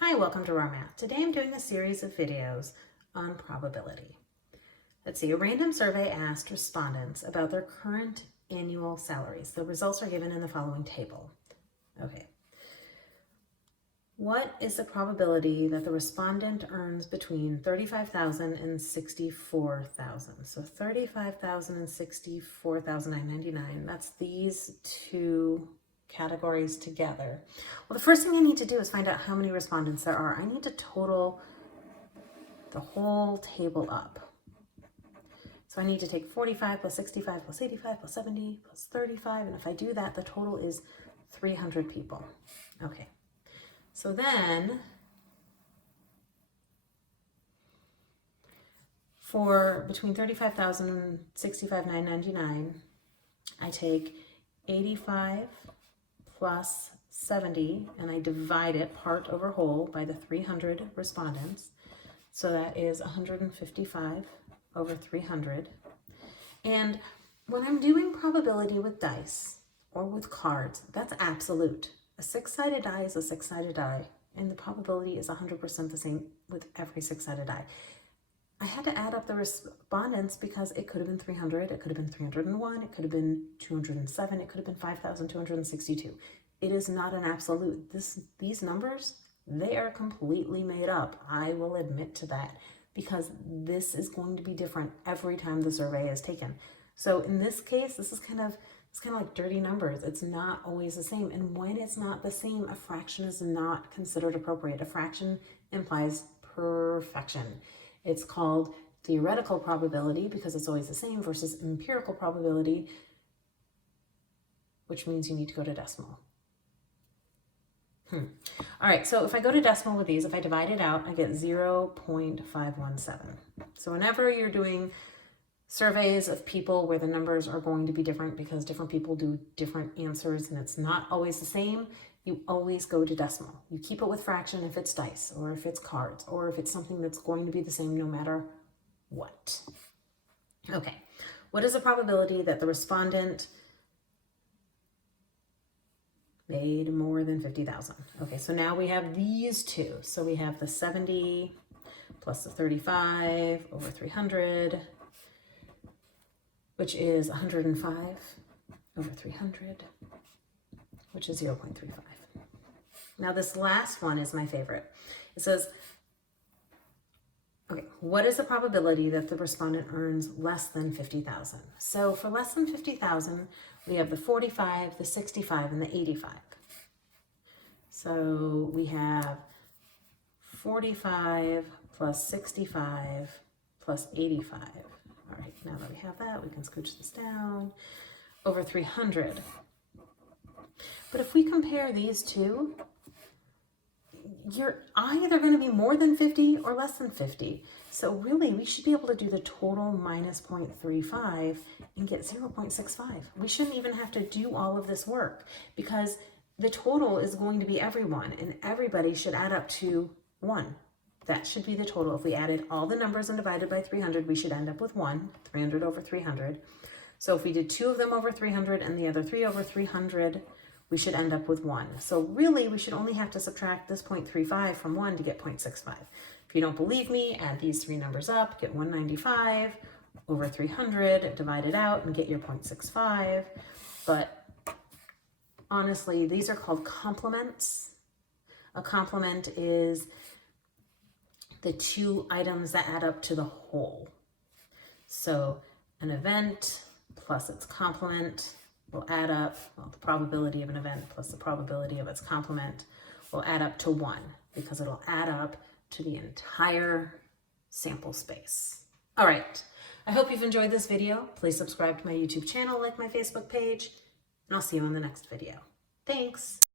Hi, welcome to Raw Math. Today I'm doing a series of videos on probability. Let's see, a random survey asked respondents about their current annual salaries. The results are given in the following table. Okay. What is the probability that the respondent earns between $35,000 and $64,000? So $35,000 and $64,999. That's these two categories together. Well, the first thing I need to do is find out how many respondents there are. I need to total the whole table up. So I need to take 45 plus 65 plus 85 plus 70 plus 35. And if I do that, the total is 300 people. Okay. So then, for between 35,000 and 65,999, I take 85 plus 70, and I divide it part over whole by the 300 respondents. So that is 155 over 300. And when I'm doing probability with dice or with cards, that's absolute. A six-sided die is a six-sided die, and the probability is 100% the same with every six-sided die. I had to add up the respondents because it could have been 300, it could have been 301, it could have been 207, it could have been 5,262. It is not an absolute. These numbers, they are completely made up. I will admit to that because this is going to be different every time the survey is taken. So in this case, it's kind of like dirty numbers. It's not always the same. And when it's not the same, a fraction is not considered appropriate. A fraction implies perfection. It's called theoretical probability because it's always the same versus empirical probability, which means you need to go to decimal. All right, so if I go to decimal with these, if I divide it out, I get 0.517. So whenever you're doing surveys of people where the numbers are going to be different because different people do different answers and it's not always the same, you always go to decimal. You keep it with fraction if it's dice or if it's cards or if it's something that's going to be the same no matter what. Okay, what is the probability that the respondent made more than 50,000? Okay, so now we have these two. So we have the 70 plus the 35 over 300, which is 105 over 300, which is 0.35. Now this last one is my favorite. It says, okay, what is the probability that the respondent earns less than 50,000? So for less than 50,000, we have the 45, the 65, and the 85. So we have 45 plus 65 plus 85. All right, now that we have that, we can scooch this down over 300. But if we compare these two, you're either going to be more than 50 or less than 50. So really, we should be able to do the total minus 0.35 and get 0.65. We shouldn't even have to do all of this work because the total is going to be everyone, and everybody should add up to 1. That should be the total. If we added all the numbers and divided by 300, we should end up with 1, 300 over 300. So if we did 2 of them over 300 and the other 3 over 300, we should end up with 1. So really, we should only have to subtract this 0.35 from 1 to get 0.65. If you don't believe me, add these three numbers up, get 195 over 300, divide it out, and get your 0.65. But honestly, these are called complements. A complement is the two items that add up to the whole. So an event plus its complement will add up, well, the probability of an event plus the probability of its complement will add up to 1 because it'll add up to the entire sample space. All right, I hope you've enjoyed this video. Please subscribe to my YouTube channel, like my Facebook page, and I'll see you on the next video. Thanks.